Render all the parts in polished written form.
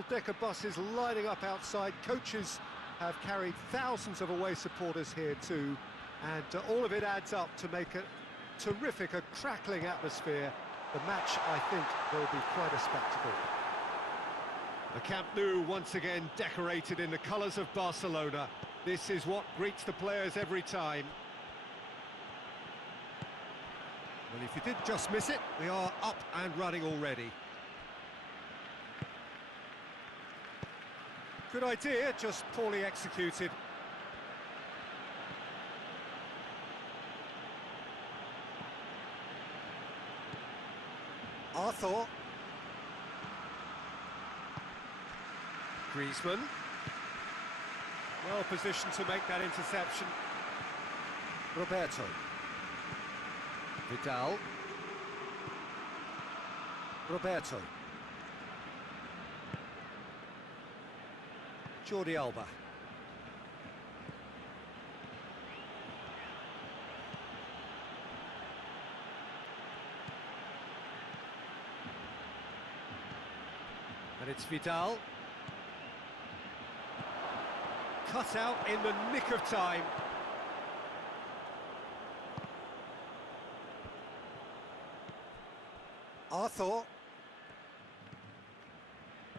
double-decker buses lining up outside. Coaches have carried thousands of away supporters here too, and all of it adds up to make a terrific, a crackling atmosphere. The match, I think, will be quite a spectacle. The Camp Nou once again decorated in the colours of Barcelona. This is what greets the players every time. Well, if you did just miss it, we are up and running already. Good idea, just poorly executed. Arthur. Griezmann. Well positioned to make that interception. Roberto. Vidal. Roberto. Jordi Alba. And it's Vidal. Cut out in the nick of time. Arthur.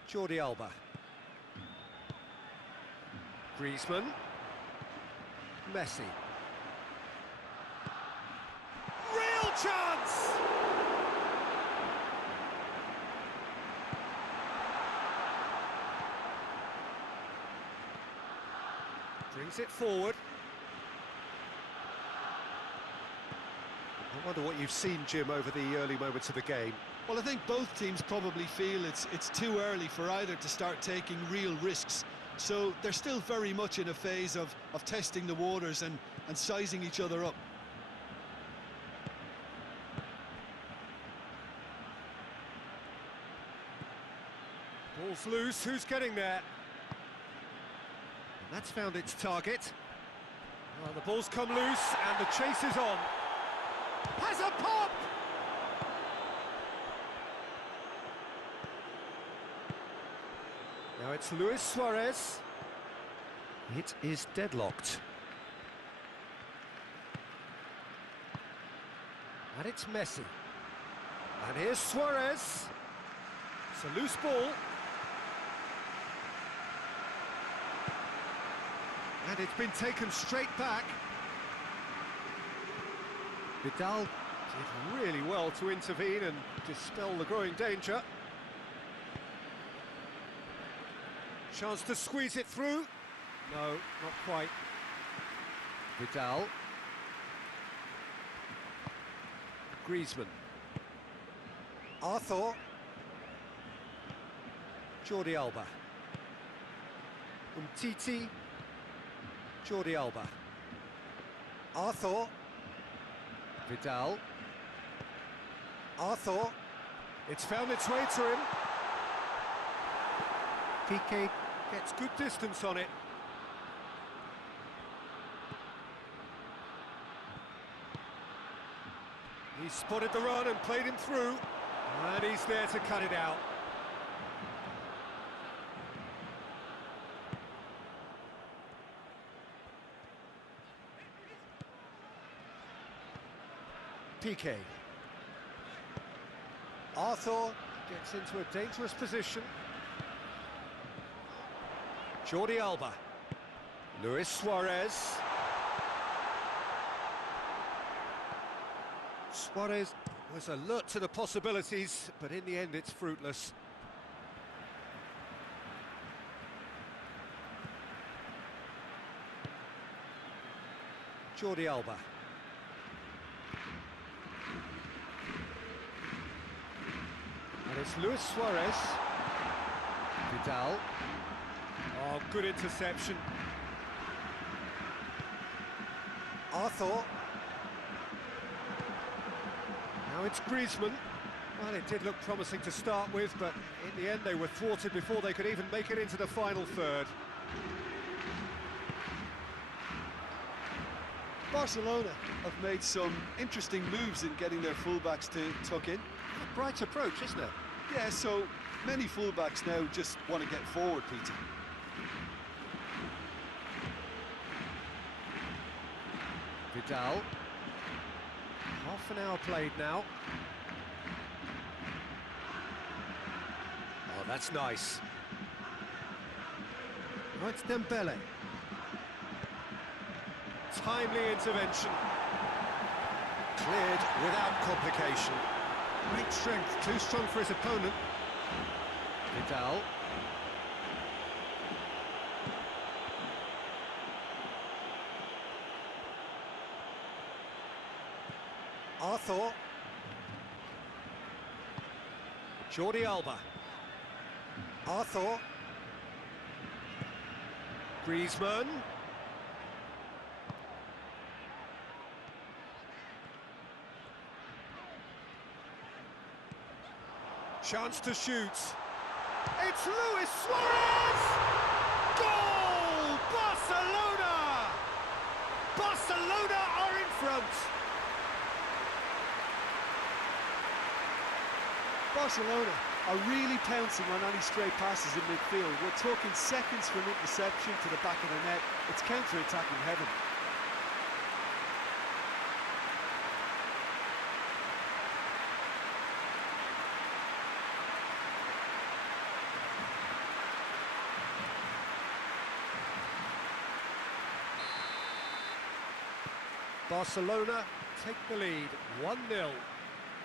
Jordi Alba. Griezmann. Messi. Real chance! Brings it forward. I wonder what you've seen, Jim, over the early moments of the game. Well, I think both teams probably feel it's too early for either to start taking real risks. So they're still very much in a phase of testing the waters and sizing each other up. Ball's loose, who's getting there? And that's found its target. Well, the ball's come loose and the chase is on. Has a pop! Now it's Luis Suarez. It is deadlocked. And it's Messi. And here's Suarez. It's a loose ball. And it's been taken straight back. Vidal did really well to intervene and dispel the growing danger. Chance to squeeze it through. No, not quite. Vidal. Griezmann. Arthur. Jordi Alba. Umtiti. Jordi Alba. Arthur. Vidal. Arthur. It's found its way to him. Piqué gets good distance on it. He's spotted the run and played him through. And he's there to cut it out. Piqué. Arthur gets into a dangerous position. Jordi Alba. Luis Suarez. Suarez was alert to the possibilities, but in the end it's fruitless. Jordi Alba. And it's Luis Suarez. Vidal. Oh, good interception. Arthur. Now it's Griezmann. Well, it did look promising to start with, but in the end they were thwarted before they could even make it into the final third. Barcelona have made some interesting moves in getting their fullbacks to tuck in. A bright approach, isn't it? Yeah, so Many fullbacks now just want to get forward, Peter. Vidal. Half an hour played now. Oh, that's nice. Oh, it's Dembele. Timely intervention. Cleared without complication. Great strength, too strong for his opponent. Vidal. Arthur. Jordi Alba. Arthur. Griezmann. Chance to shoot. It's Luis Suarez! Goal! Barcelona! Barcelona are in front. Barcelona are really pouncing on any stray passes in midfield. We're talking seconds from interception to the back of the net. It's counter-attacking heaven. Barcelona take the lead, 1-0.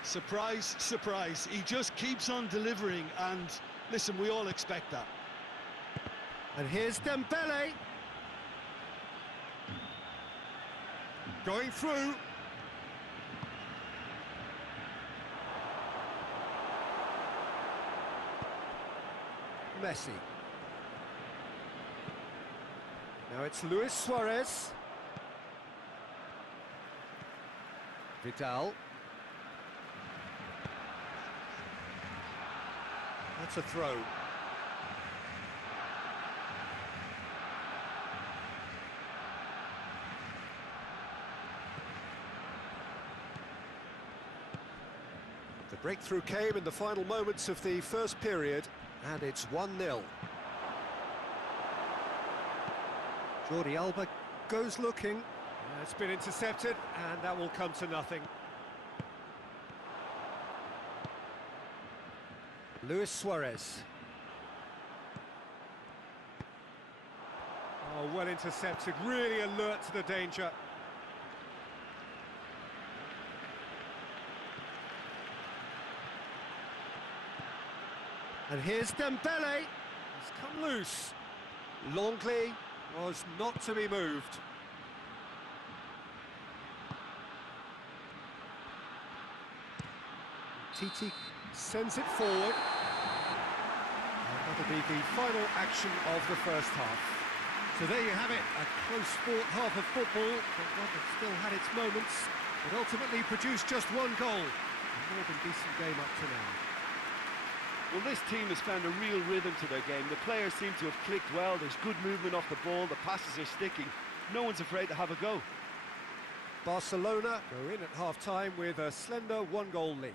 Surprise, surprise. He just keeps on delivering, and listen, we all expect that. And here's Dembele. Going through. Messi. Now it's Luis Suarez. Vidal. That's a throw. The breakthrough came in the final moments of the first period, and it's 1-0. Jordi Alba goes looking. It's been intercepted, and that will come to nothing. Luis Suarez. Oh, well intercepted, really alert to the danger. And here's Dembele. He's come loose. Longley was not to be moved. Titi sends it forward. And that'll be the final action of the first half. So there you have it, a close fought half of football, but one that still had its moments, but ultimately produced just one goal. A more than decent game up to now. Well, this team has found a real rhythm to their game. The players seem to have clicked well. There's good movement off the ball. The passes are sticking. No one's afraid to have a go. Barcelona go in at half-time with a slender one-goal lead.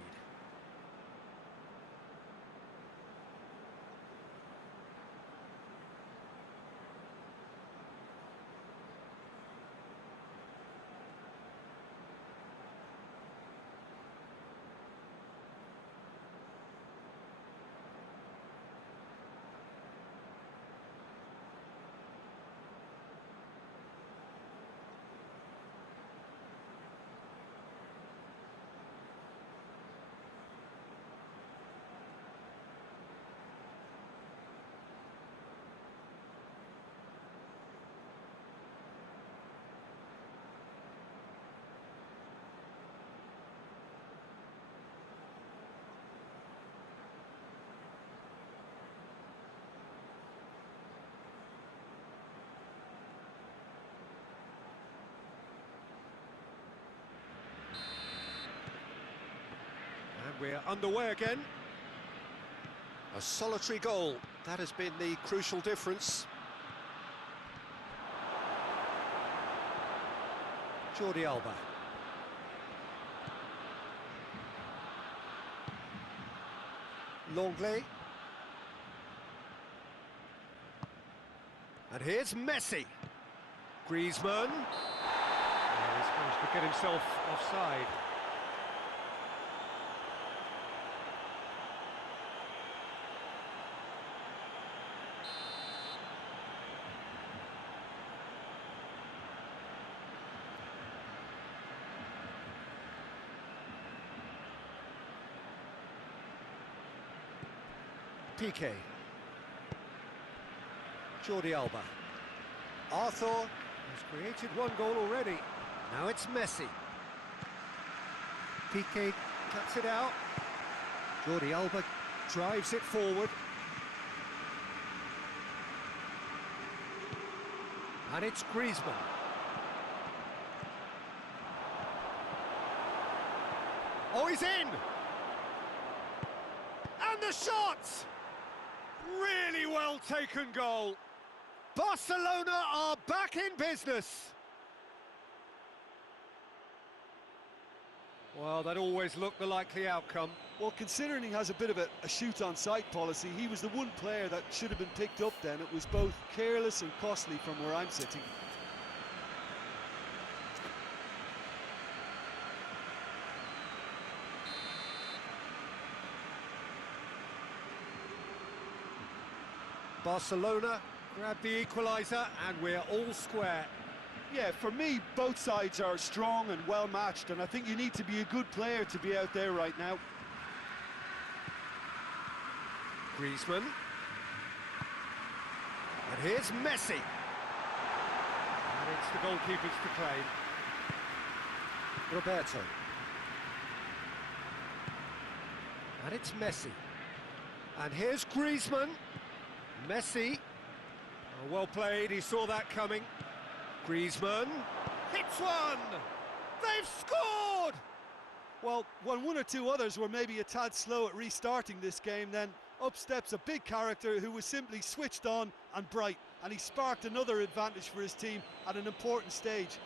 We're underway again. A solitary goal, that has been the crucial difference. Jordi Alba. Longley. And here's Messi. Griezmann. Oh, he's managed to get himself offside. Piqué. Jordi Alba. Arthur has created one goal already. Now it's Messi. Piqué cuts it out. Jordi Alba drives it forward. And it's Griezmann. Oh, he's in! And the shot! Really well taken goal. Barcelona are back in business. Well, that always looked the likely outcome. Well, considering he has a bit of a shoot-on-sight policy, he was the one player that should have been picked up then. It was both careless and costly from where I'm sitting. Barcelona grab the equaliser and we're all square. Yeah, for me, both sides are strong and well matched, and I think you need to be a good player to be out there right now. Griezmann. And here's Messi. And it's the goalkeepers to claim. Roberto. And it's Messi. And here's Griezmann. Messi. Oh, well played, he saw that coming. Griezmann hits one! They've scored! Well, when one or two others were maybe a tad slow at restarting this game, then up steps a big character who was simply switched on and bright, and he sparked another advantage for his team at an important stage.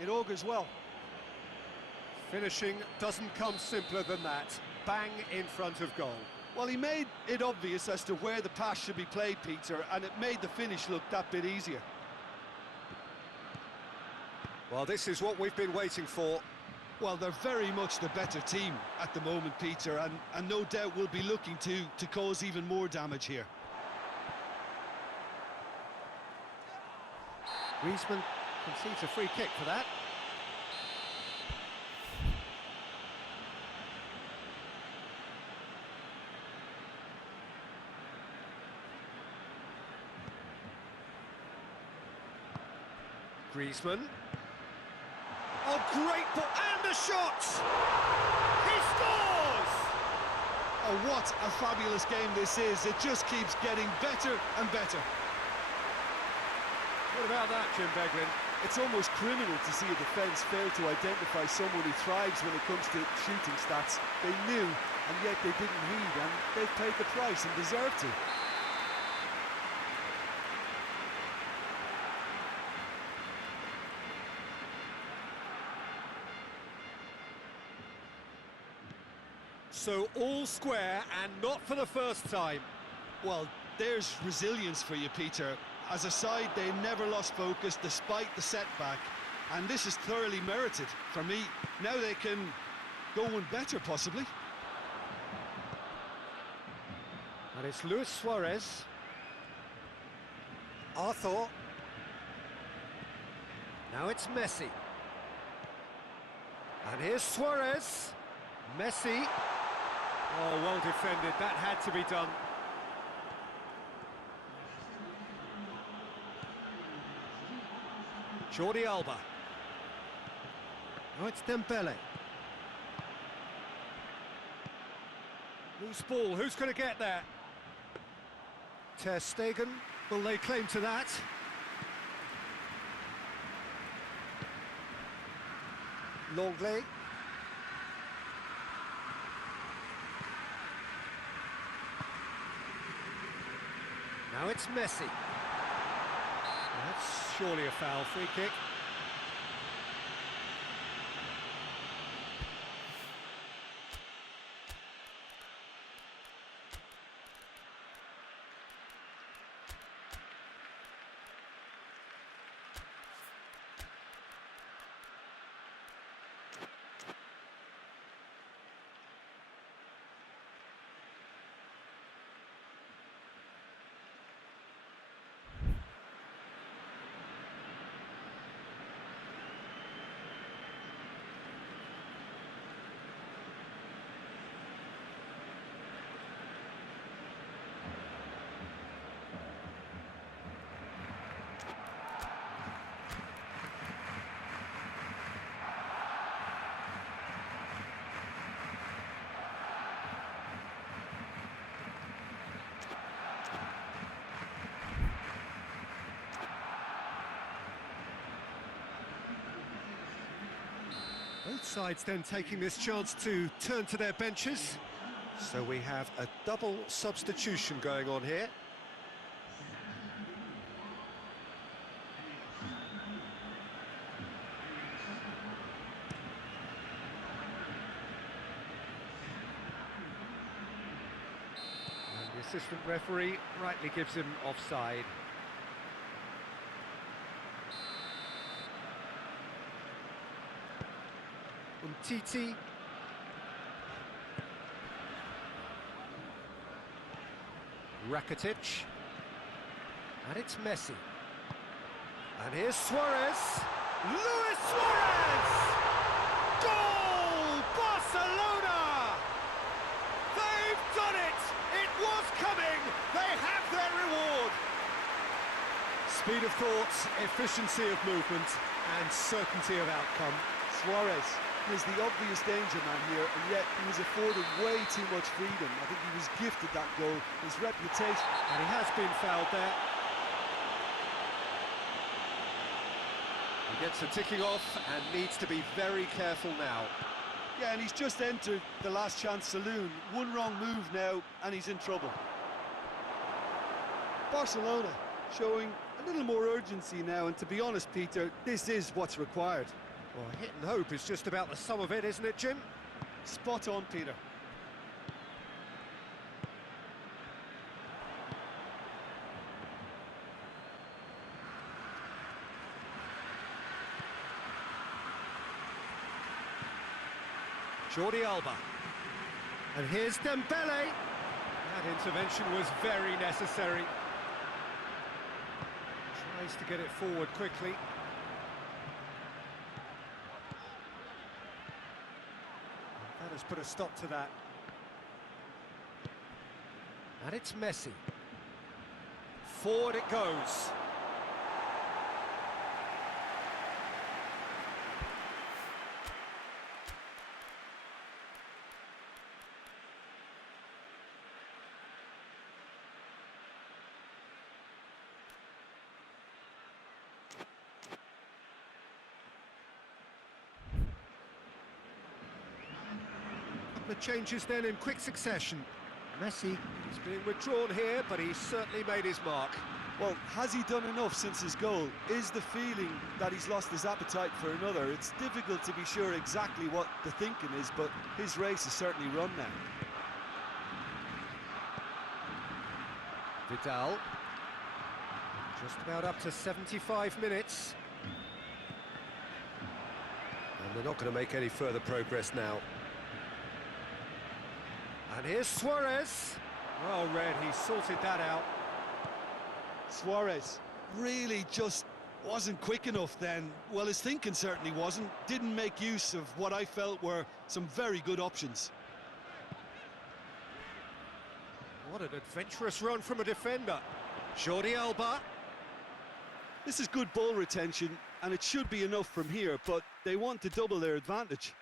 It augurs well. Finishing doesn't come simpler than that. Bang in front of goal. Well, he made it obvious as to where the pass should be played, Peter, and it made the finish look that bit easier. Well, this is what we've been waiting for. Well, they're very much the better team at the moment, Peter, and no doubt will be looking to cause even more damage here. Griezmann concedes a free kick for that. Griezmann. Oh, great ball, and the shot! He scores! Oh, what a fabulous game this is. It just keeps getting better and better. What about that, Jim Beglin? It's almost criminal to see a defence fail to identify someone who thrives when it comes to shooting stats. They knew, and yet they didn't heed, and they've paid the price and deserve to. So all square, and not for the first time. Well, there's resilience for you, Peter. As a side, they never lost focus despite the setback, and this is thoroughly merited for me. Now they can go one better, possibly. And it's Luis Suarez. Arthur. Now it's Messi. And here's Suarez. Messi. Oh, well defended. That had to be done. Jordi Alba. Now it's Dembele. Loose ball. Who's going to get there? Ter Stegen. Will lay claim to that? Longley. Now it's Messi. That's surely a foul. Free kick. Both sides then taking this chance to turn to their benches. So we have a double substitution going on here. And the assistant referee rightly gives him offside. Titi. Rakitic. And it's Messi. And here's Suarez. Luis Suarez! Goal! Barcelona! They've done it! It was coming! They have their reward! Speed of thought, efficiency of movement, and certainty of outcome. Suarez was the obvious danger man here, and yet he was afforded way too much freedom. I think he was gifted that goal. His reputation... And he has been fouled there. He gets a ticking off and needs to be very careful now. Yeah, and he's just entered the last chance saloon. One wrong move now, and he's in trouble. Barcelona showing a little more urgency now, and to be honest, Peter, this is what's required. Well, hit and hope is just about the sum of it, isn't it, Jim? Spot on, Peter. Jordi Alba. And here's Dembele. That intervention was very necessary. Tries to get it forward quickly. That has put a stop to that. And it's Messi. Forward it goes. The changes then in quick succession. Messi is being withdrawn here, but he's certainly made his mark. Well, has he done enough since his goal? Is the feeling that he's lost his appetite for another? It's difficult to be sure exactly what the thinking is, but his race is certainly run now. Vidal. Just about up to 75 minutes. And they're not going to make any further progress now. And here's Suarez. Well read, he sorted that out. Suarez really just wasn't quick enough then. Well, his thinking certainly wasn't. Didn't make use of what I felt were some very good options. What an adventurous run from a defender. Jordi Alba. This is good ball retention, and it should be enough from here, but they want to double their advantage.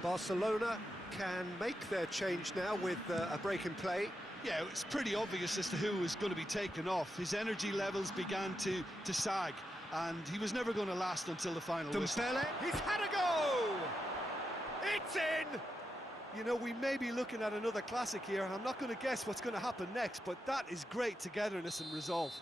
Barcelona can make their change now with a break in play. Yeah, it's pretty obvious as to who was going to be taken off. His energy levels began to sag, and he was never going to last until the final whistle. Dembele, he's had a go! It's in! You know, we may be looking at another classic here. I'm not going to guess what's going to happen next, but that is great togetherness and resolve.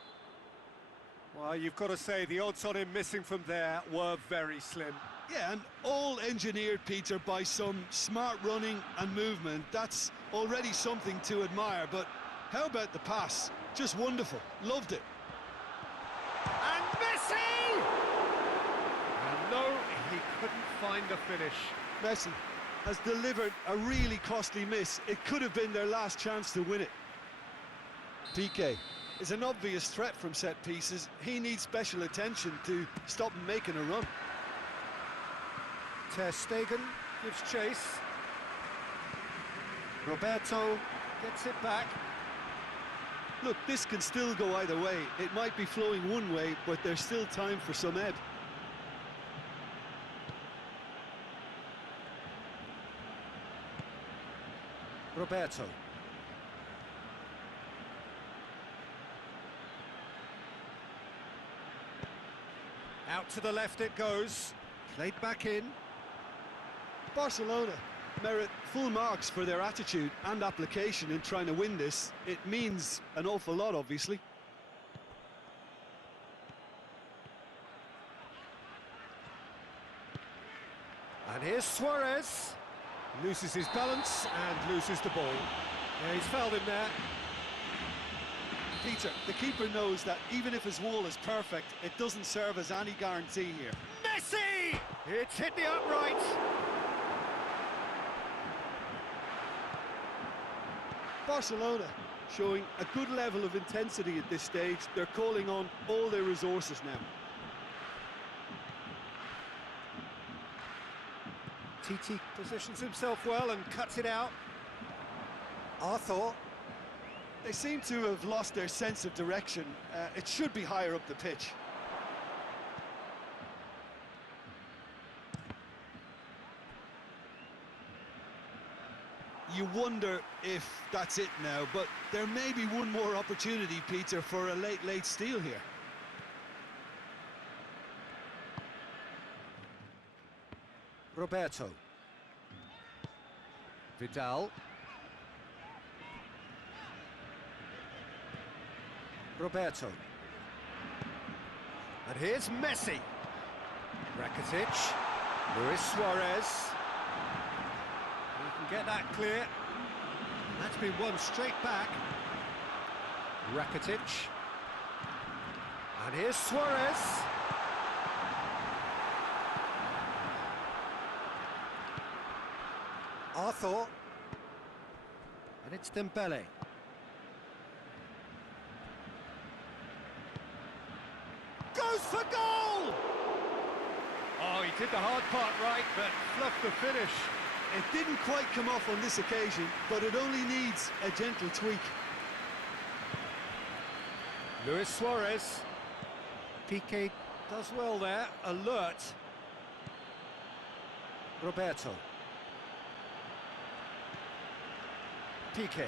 Well, you've got to say the odds on him missing from there were very slim. Yeah, and all engineered, Peter, by some smart running and movement. That's already something to admire, but how about the pass? Just wonderful. Loved it. And Messi! And no, he couldn't find the finish. Messi, has delivered a really costly miss. It could have been their last chance to win it. Piqué is an obvious threat from set pieces. He needs special attention to stop him making a run. Ter Stegen gives chase. Roberto gets it back. Look, this can still go either way. It might be flowing one way, but there's still time for some ebb. Roberto. Out to the left it goes. Played back in. Barcelona merit full marks for their attitude and application in trying to win this. It means an awful lot, obviously. And here's Suarez. Loses his balance and loses the ball. Yeah, he's fouled him there. Peter, the keeper knows that even if his wall is perfect, it doesn't serve as any guarantee here. Messi! It's hit the upright. Barcelona showing a good level of intensity at this stage. They're calling on all their resources now. Titi positions himself well and cuts it out. Arthur. They seem to have lost their sense of direction. It should be higher up the pitch. You wonder if that's it now, but there may be one more opportunity, Peter, for a late steal here. Roberto. Vidal. Roberto. And here's Messi. Rakitic. Luis Suarez. He can get that clear. That's been won straight back. Rakitic. And here's Suarez. Arthur. And it's Dembele. Goes for goal! Oh, he did the hard part right, but fluffed the finish. It didn't quite come off on this occasion, but it only needs a gentle tweak. Luis Suarez. Piqué does well there, alert. Roberto. Piqué.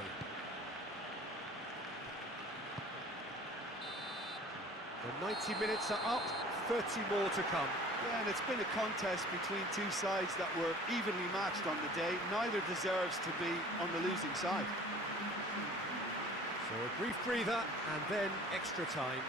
The 90 minutes are up, 30 more to come. Yeah, and it's been a contest between two sides that were evenly matched on the day. Neither deserves to be on the losing side. So a brief breather and then extra time.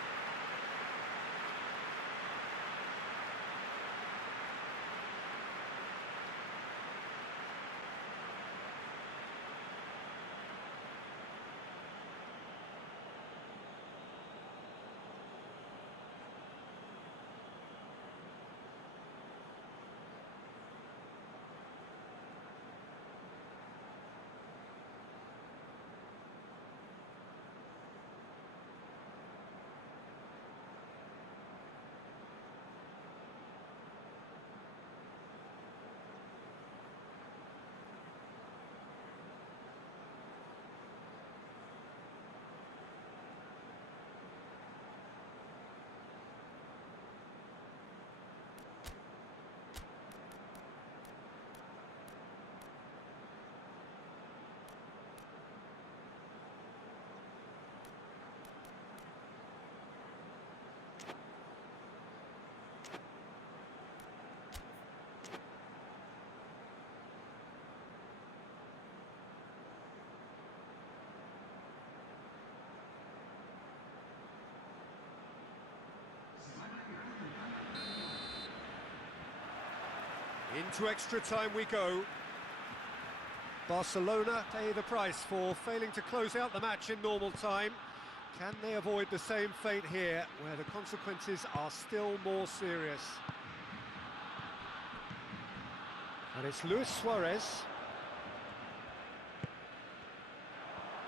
Into extra time we go. Barcelona pay the price for failing to close out the match in normal time. Can they avoid the same fate here, where the consequences are still more serious? And it's Luis Suarez.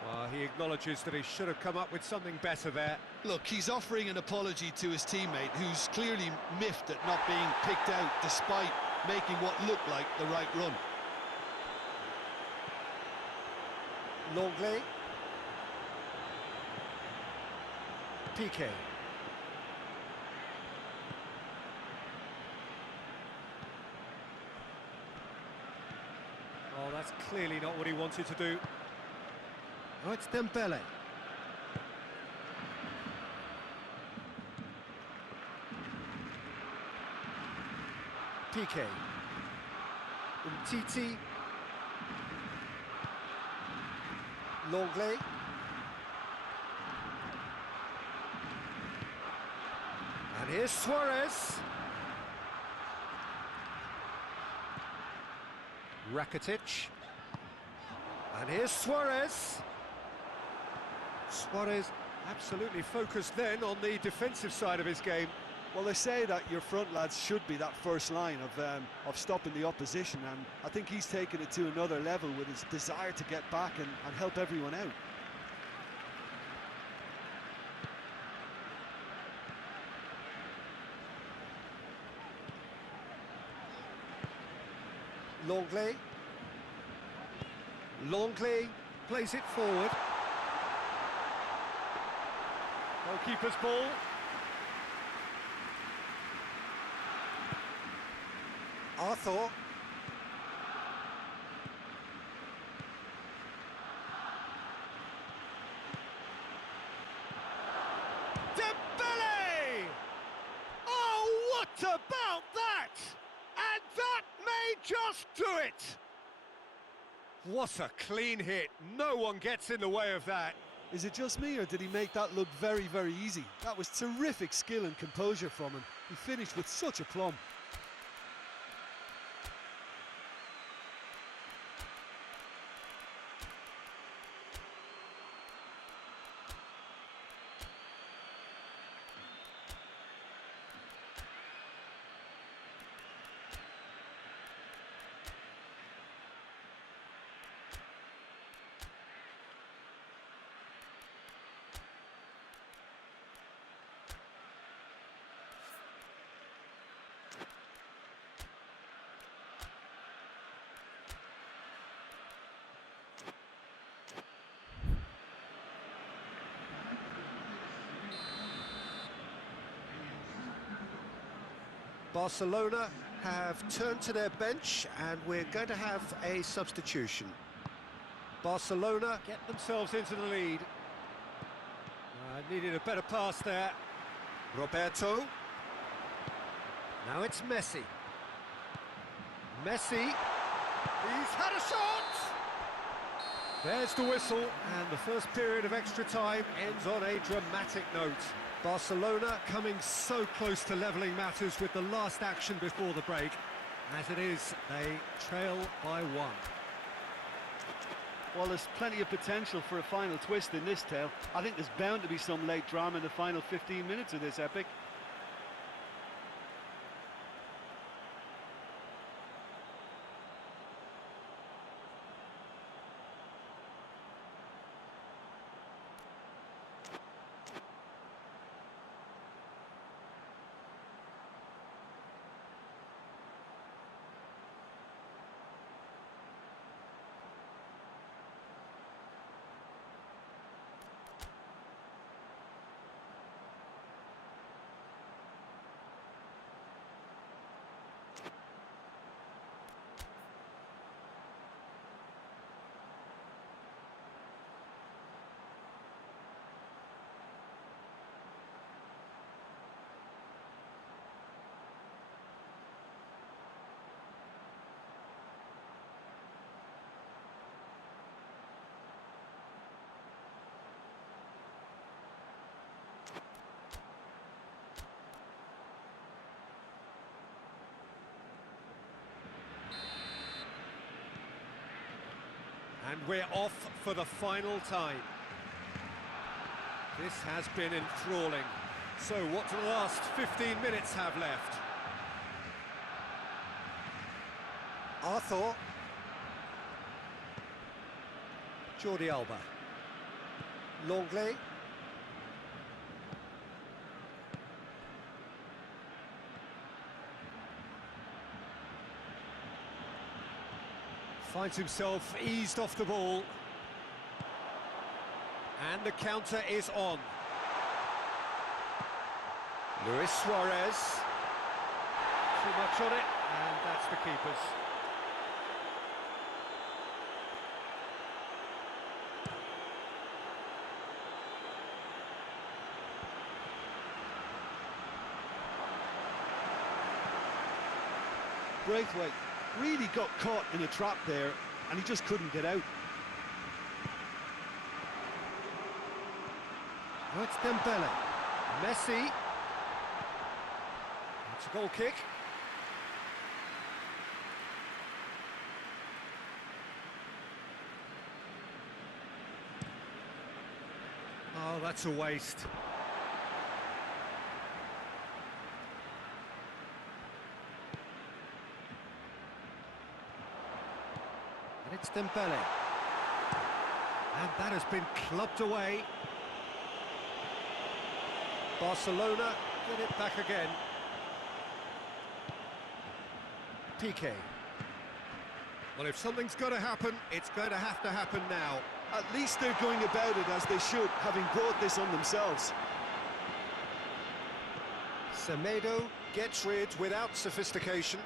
Well, he acknowledges that he should have come up with something better there. Look, he's offering an apology to his teammate, who's clearly miffed at not being picked out despite making what looked like the right run. Longley. Piqué. Oh, that's clearly not what he wanted to do. Oh, it's Dembele. Piqué. Umtiti. Longley. And here's Suarez. Rakitic. And here's Suarez. Suarez absolutely focused then on the defensive side of his game. Well, they say that your front lads should be that first line of stopping the opposition, and I think he's taken it to another level with his desire to get back and help everyone out. Longley. Longley plays it forward. Goalkeeper's ball. Arthur. Dembele! Oh, what about that? And that may just do it! What a clean hit. No one gets in the way of that. Is it just me, or did he make that look very, very easy? That was terrific skill and composure from him. He finished with such aplomb. Barcelona have turned to their bench, and we're going to have a substitution. Barcelona get themselves into the lead. Needed a better pass there. Roberto. Now it's Messi. Messi. He's had a shot! There's the whistle, and the first period of extra time ends on a dramatic note. Barcelona coming so close to levelling matters with the last action before the break. As it is, they trail by one. Well, there's plenty of potential for a final twist in this tale. I think there's bound to be some late drama in the final 15 minutes of this epic. And we're off for the final time. This has been enthralling. So what do the last 15 minutes have left? Arthur. Jordi Alba. Longley. Finds himself eased off the ball. And the counter is on. Luis Suarez. Too much on it, and that's the keeper's. Braithwaite really got caught in a trap there, and he just couldn't get out. Oh, it's Dembele. Messi. It's a goal kick. Oh, that's a waste. And it's Dembele. And that has been clubbed away. Barcelona get it back again. PK. Well, if something's got to happen, it's going to happen now. At least they're going about it as they should, having brought this on themselves. Semedo gets rid without sophistication.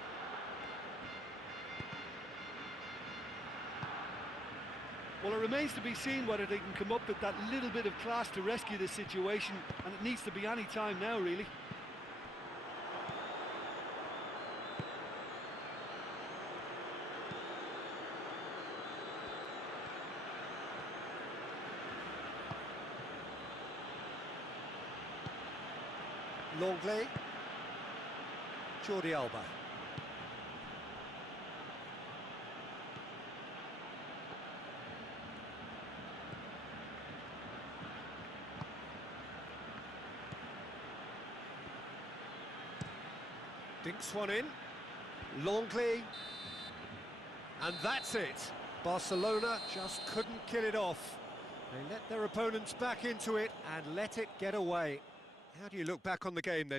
Well, it remains to be seen whether they can come up with that little bit of class to rescue the situation, and it needs to be any time now, really. Longley. Jordi Alba. Dinks one in. Longley. And that's it. Barcelona just couldn't kill it off. They let their opponents back into it and let it get away. How do you look back on the game then?